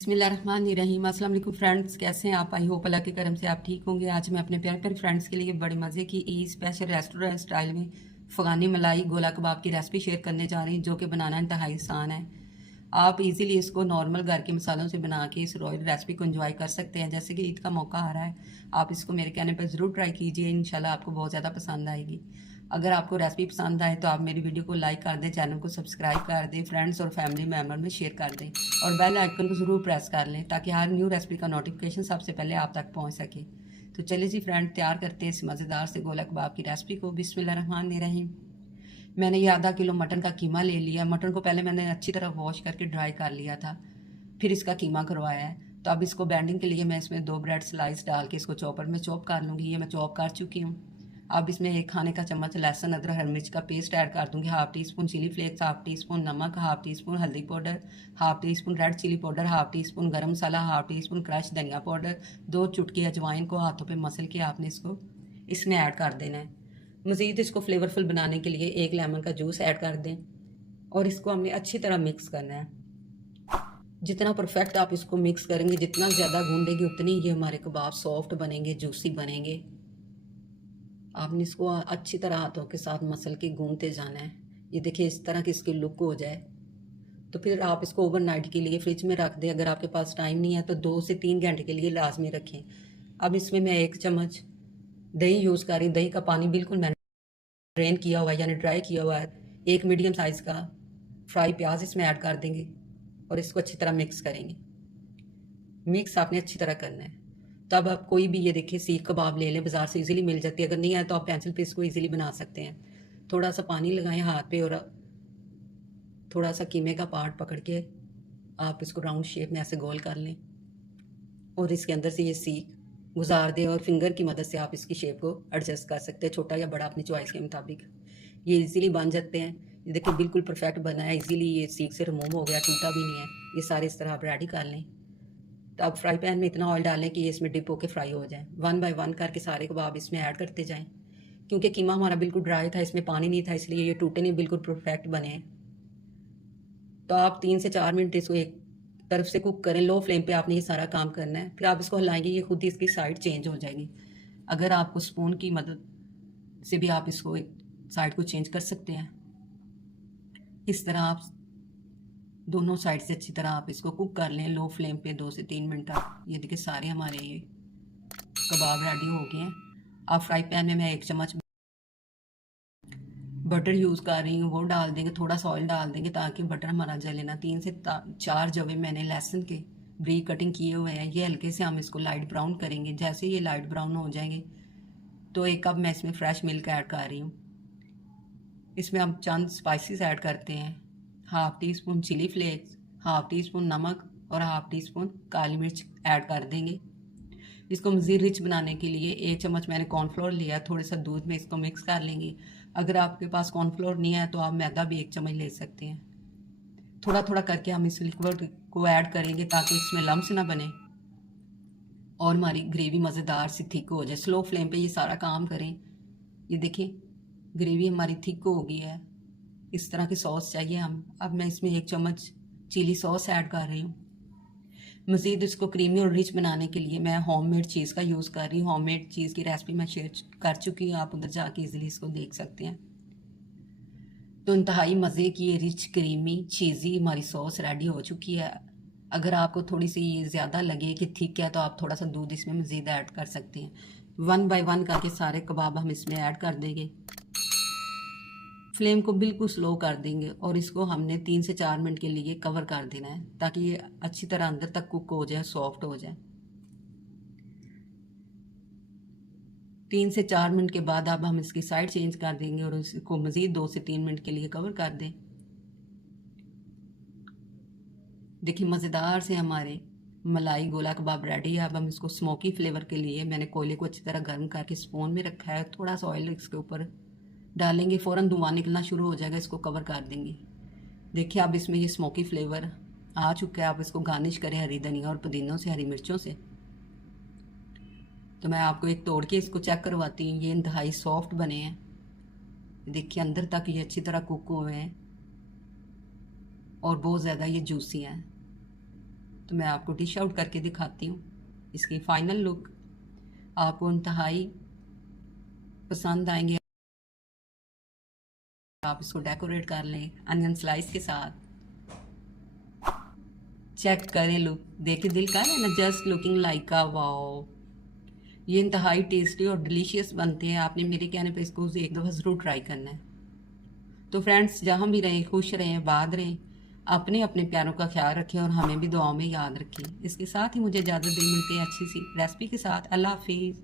बिस्मिल्लाहिर्रहमानिर्रहीम। अस्सलाम वालेकुम फ्रेंड्स, कैसे हैं आप? आई होप अल्लाह के करम से आप ठीक होंगे। आज मैं अपने प्यारे प्यारे फ्रेंड्स के लिए बड़े मज़े की स्पेशल रेस्टोरेंट स्टाइल में फ़गानी मलाई गोला कबाब की रेसिपी शेयर करने जा रही हूँ, जो कि बनाना इंतहाई आसान है। आप इजीली इसको नॉर्मल घर के मसालों से बना के इस रॉयल रेसिपी को एंजॉय कर सकते हैं। जैसे कि ईद का मौका आ रहा है, आप इसको मेरे कहने पर ज़रूर ट्राई कीजिए, इंशाल्लाह आपको बहुत ज़्यादा पसंद आएगी। अगर आपको रेसिपी पसंद आए तो आप मेरी वीडियो को लाइक कर दें, चैनल को सब्सक्राइब कर दें, फ्रेंड्स और फैमिली मेम्बर में शेयर कर दें और बेल आइकन को ज़रूर प्रेस कर लें ताकि हर न्यू रेसिपी का नोटिफिकेशन सबसे पहले आप तक पहुंच सके। तो चलिए जी फ्रेंड, तैयार करते हैं इस मज़ेदार से गोला कबाब की रेसिपी को। बिस्मिल्लाहिर्रहमानिर्रहीम। मैंने ये आधा किलो मटन का कीमा ले लिया। मटन को पहले मैंने अच्छी तरह वॉश करके ड्राई कर लिया था, फिर इसका कीमा करवाया है। तो अब इसको बैंडिंग के लिए मैं इसमें 2 ब्रेड स्लाइस डाल के इसको चॉपर में चॉप कर लूँगी। ये मैं चॉप कर चुकी हूँ। अब इसमें 1 खाने का चम्मच लहसुन अदरक हरी मिर्च का पेस्ट ऐड कर दूँगी, half teaspoon chilli flakes, half teaspoon नमक, हाफ़ टी स्पून हल्दी powder, half teaspoon red chilli powder, half teaspoon garam masala, half teaspoon crush धनिया पाउडर, 2 चुटकी अजवाइन को हाथों पे मसल के आपने इसको इसमें ऐड कर देना है। मज़ीद इसको फ्लेवरफुल बनाने के लिए 1 लेमन का जूस ऐड कर दें और इसको हमने अच्छी तरह मिक्स करना है। जितना परफेक्ट आप इसको मिक्स करेंगे, जितना ज़्यादा गूंदेंगे, उतनी ये हमारे कबाब सॉफ्ट बनेंगे, जूसी बनेंगे। आपने इसको अच्छी तरह हाथों के साथ मसल के गूंदते जाना है। ये देखिए इस तरह की इसकी लुक हो जाए तो फिर आप इसको ओवरनाइट के लिए फ्रिज में रख दें। अगर आपके पास टाइम नहीं है तो 2 से 3 घंटे के लिए लाजमी रखें। अब इसमें मैं 1 चम्मच दही यूज़ कर रही हूँ। दही का पानी बिल्कुल मैंने ड्रेन किया हुआ है, यानी ड्राई किया हुआ है। 1 मीडियम साइज़ का फ्राई प्याज इसमें ऐड कर देंगे और इसको अच्छी तरह मिक्स करेंगे। मिक्स आपने अच्छी तरह करना है। तब आप कोई भी ये देखिए सीख कबाब ले लें, बाज़ार से इजीली मिल जाती है। अगर नहीं है तो आप पेंसिल पे इसको इजीली बना सकते हैं। थोड़ा सा पानी लगाएं हाथ पे और थोड़ा सा कीमे का पार्ट पकड़ के आप इसको राउंड शेप में ऐसे गोल कर लें और इसके अंदर से ये सीख गुजार दें और फिंगर की मदद से आप इसकी शेप को एडजस्ट कर सकते हैं, छोटा या बड़ा अपनी चॉइस के मुताबिक। ये इजीली बन जाते हैं। ये देखिए बिल्कुल परफेक्ट बना है, इजीली ये सीख से रिमूव हो गया, टूटा भी नहीं है। ये सारे इस तरह आप रेडी कर लें। तो अब फ्राई पैन में इतना ऑयल डालें कि ये इसमें डिप होकर फ्राई हो जाए। 1 बाय 1 करके सारे कबाब इसमें ऐड करते जाएं। क्योंकि कीमा हमारा बिल्कुल ड्राई था, इसमें पानी नहीं था, इसलिए ये टूटे नहीं, बिल्कुल परफेक्ट बने हैं। तो आप 3 से 4 मिनट इसको एक तरफ से कुक करें। लो फ्लेम पे आपने ये सारा काम करना है। फिर आप इसको हिलाएंगे, ये खुद ही इसकी साइड चेंज हो जाएगी। अगर आपको स्पून की मदद से भी आप इसको साइड को चेंज कर सकते हैं। इस तरह आप दोनों साइड से अच्छी तरह आप इसको कुक कर लें लो फ्लेम पे 2 से 3 मिनट तक। ये देखिए सारे हमारे ये कबाब रेडी हो गए हैं। आप फ्राई पैन में मैं 1 चम्मच बटर यूज़ कर रही हूँ, वो डाल देंगे। थोड़ा सा ऑयल डाल देंगे ताकि बटर हमारा जले ना। 3 से 4 जवे मैंने लहसुन के ब्रीक कटिंग किए हुए हैं। ये हल्के से हम इसको लाइट ब्राउन करेंगे। जैसे ये लाइट ब्राउन हो जाएंगे तो 1 कप मैं इसमें फ्रेश मिल्क ऐड कर रही हूँ। इसमें हम चंद स्पाइसेस ऐड करते हैं। Half teaspoon chilli flakes, half teaspoon नमक और हाफ़ टी स्पून काली मिर्च ऐड कर देंगे। इसको मज़ीद रिच बनाने के लिए 1 चम्मच मैंने कॉर्नफ्लोर लिया, थोड़ा सा दूध में इसको मिक्स कर लेंगे। अगर आपके पास कॉर्नफ्लोर नहीं है तो आप मैदा भी 1 चम्मच ले सकते हैं। थोड़ा थोड़ा करके हम इस लिक्विड को ऐड करेंगे ताकि इसमें लम्स ना बने और हमारी ग्रेवी मज़ेदार सी थिक हो जाए। स्लो फ्लेम पे ये सारा काम करें। ये देखिए ग्रेवी हमारी थिक हो गई है। इस तरह की सॉस चाहिए हम। अब मैं इसमें 1 चम्मच चिली सॉस ऐड कर रही हूँ। मज़ीद इसको क्रीमी और रिच बनाने के लिए मैं होममेड चीज़ का यूज़ कर रही हूँ। होममेड चीज़ की रेसिपी मैं शेयर कर चुकी हूँ, आप उधर जाके इजीली इसको देख सकते हैं। तो इंतहाई मज़े की ये रिच क्रीमी चीज़ी हमारी सॉस रेडी हो चुकी है। अगर आपको थोड़ी सी ये ज़्यादा लगे कि ठीक है तो आप थोड़ा सा दूध इसमें मज़ीद ऐड कर सकते हैं। 1 बाय 1 करके सारे कबाब हम इसमें ऐड कर देंगे। फ्लेम को बिल्कुल स्लो कर देंगे और इसको हमने 3 से 4 मिनट के लिए कवर कर देना है ताकि ये अच्छी तरह अंदर तक कुक हो जाए, सॉफ्ट हो जाए। 3 से 4 मिनट के बाद अब हम इसकी साइड चेंज कर देंगे और इसको मज़ीद 2 से 3 मिनट के लिए कवर कर दें। देखिए मज़ेदार से हमारे मलाई गोला कबाब रेडी है। अब हम इसको स्मोकी फ्लेवर के लिए मैंने कोयले को अच्छी तरह गर्म करके स्पून में रखा है। थोड़ा सा ऑयल इसके ऊपर डालेंगे, फ़ौरन धुआं निकलना शुरू हो जाएगा, इसको कवर कर देंगे। देखिए अब इसमें ये स्मोकी फ्लेवर आ चुका है। आप इसको गार्निश करें हरी धनिया और पुदीनों से, हरी मिर्चों से। तो मैं आपको एक तोड़ के इसको चेक करवाती हूँ। ये इंतहाई सॉफ्ट बने हैं। देखिए अंदर तक ये अच्छी तरह कुक हुए हैं और बहुत ज़्यादा ये जूसी हैं। तो मैं आपको डिश आउट करके दिखाती हूँ इसकी फाइनल लुक। आपको इंतहाई पसंद आएंगे। आप इसको डेकोरेट कर लें अनियन स्लाइस के साथ। चेक करें लुक, देखिए दिल का है ना, just looking like a wow. ये इंतहाई टेस्टी और डिलीशियस बनते हैं। आपने मेरे कहने पे इसको एक दफ़ा ज़रूर ट्राई करना है। तो फ्रेंड्स, जहाँ भी रहें खुश रहें, आबाद रहें, अपने अपने प्यारों का ख्याल रखें और हमें भी दुआओं में याद रखें। इसके साथ ही मुझे इजाज़त दें, मिलते हैं अच्छी सी रेसिपी के साथ। अल्लाह हाफिज़।